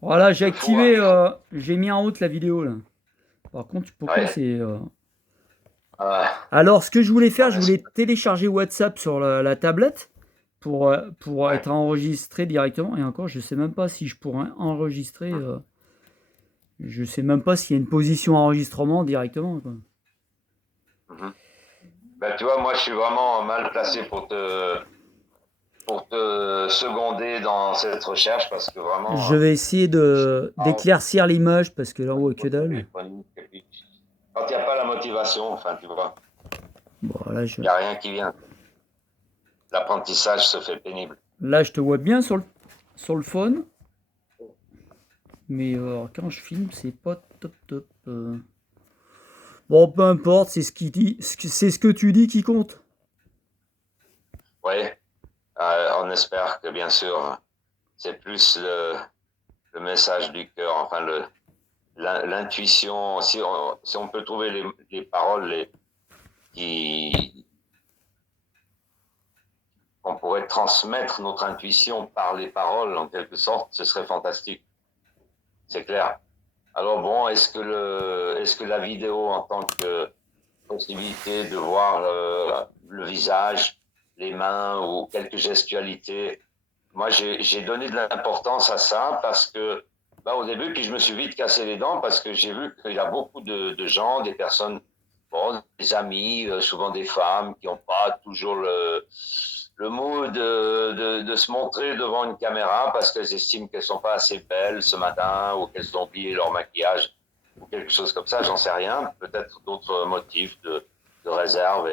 Voilà, j'ai le four à activé, micro. j'ai mis en route la vidéo là. Par contre, pourquoi Ouais. c'est. Euh, Alors, ce que je voulais faire, en je voulais espérant. télécharger WhatsApp sur la tablette pour Ouais. être enregistré directement. Et encore, je sais même pas si je pourrais enregistrer. Je sais même pas s'il y a une position enregistrement directement, quoi. Mhm. Ben, tu vois, moi, je suis vraiment mal placé pour te seconder dans cette recherche parce que Je vraiment, vais essayer je suis pas d'éclaircir l'image parce que là, on au voit que niveau dalle. téléphonique. Et puis, quand il n'y a pas la motivation, enfin, tu vois, Bon, là, il n'y a rien qui vient. L'apprentissage se fait pénible. je te vois bien sur le phone, mais quand je filme, c'est pas top top. Bon, peu importe, c'est ce qui dit, c'est ce que tu dis qui compte. Oui, on espère que bien sûr, c'est plus le message du cœur, enfin l'intuition. Si on peut trouver les paroles qui, qu'on pourrait transmettre notre intuition par les paroles, en quelque sorte, ce serait fantastique. C'est clair. Alors bon, est-ce que la vidéo en tant que possibilité de voir le visage, les mains ou quelques gestualités. Moi, j'ai donné de l'importance à ça parce que, bah, au début, puis je me suis vite cassé les dents parce que j'ai vu qu'il y a beaucoup de gens, des personnes, bon, des amis, souvent des femmes, qui n'ont pas toujours le mood de se montrer devant une caméra parce qu'elles estiment qu'elles sont pas assez belles ce matin ou qu'elles ont oublié leur maquillage ou quelque chose comme ça, j'en sais rien. Peut-être d'autres motifs de réserve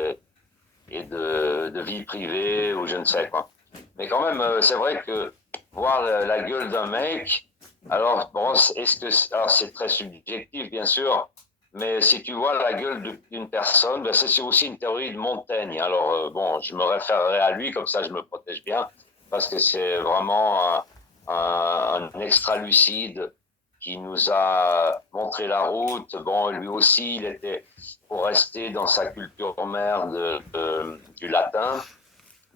et de vie privée ou je ne sais quoi. Mais quand même, c'est vrai que voir la gueule d'un mec, alors bon, est-ce que alors c'est très subjectif bien sûr, mais si tu vois la gueule d'une personne, ben c'est aussi une théorie de Montaigne. Alors bon, je me référerai à lui comme ça, je me protège bien parce que c'est vraiment un extra lucide qui nous a montré la route. Bon, lui aussi, il était pour rester dans sa culture mère du latin.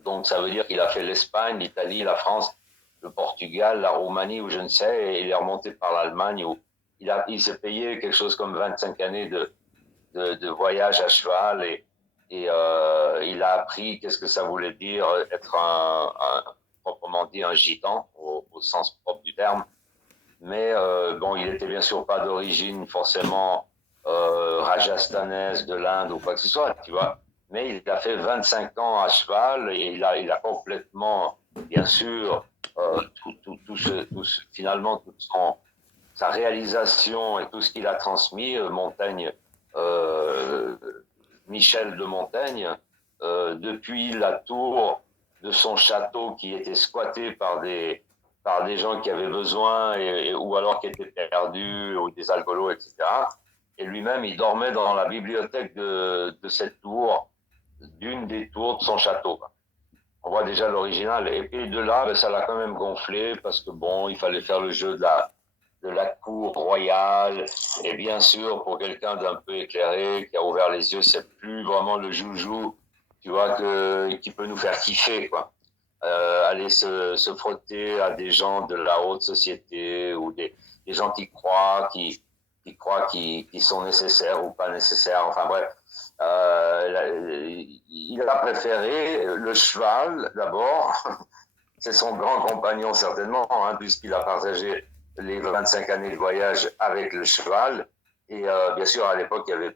Donc, ça veut dire qu'il a fait l'Espagne, l'Italie, la France, le Portugal, la Roumanie, ou je ne sais, et il est remonté par l'Allemagne, où il s'est payé quelque chose comme 25 années de voyage à cheval, et il a appris qu'est-ce que ça voulait dire être proprement dit, un gitan, au sens propre du terme. Mais bon, il était bien sûr pas d'origine forcément rajasthanaise de l'Inde ou quoi que ce soit, tu vois. Mais il a fait 25 ans à cheval et il a complètement, bien sûr, finalement, sa réalisation et tout ce qu'il a transmis, Montaigne, euh, Michel de Montaigne, depuis la tour de son château qui était squatté par des gens qui avaient besoin ou alors qui étaient perdus ou des alcoolos, etc. Et lui-même, il dormait dans la bibliothèque de cette tour, d'une des tours de son château. On voit déjà l'original. Et puis de là, ben, ça l'a quand même gonflé parce que bon, il fallait faire le jeu de la cour royale. Et bien sûr, pour quelqu'un d'un peu éclairé, qui a ouvert les yeux, c'est plus vraiment le joujou, tu vois, qui peut nous faire kiffer, quoi. Aller se frotter à des gens de la haute société ou des gens qui sont nécessaires ou pas nécessaires. Enfin bref, il a préféré le cheval d'abord. C'est son grand compagnon certainement, hein, puisqu'il a partagé les 25 années de voyage avec le cheval. Et bien sûr, à l'époque, il n'y avait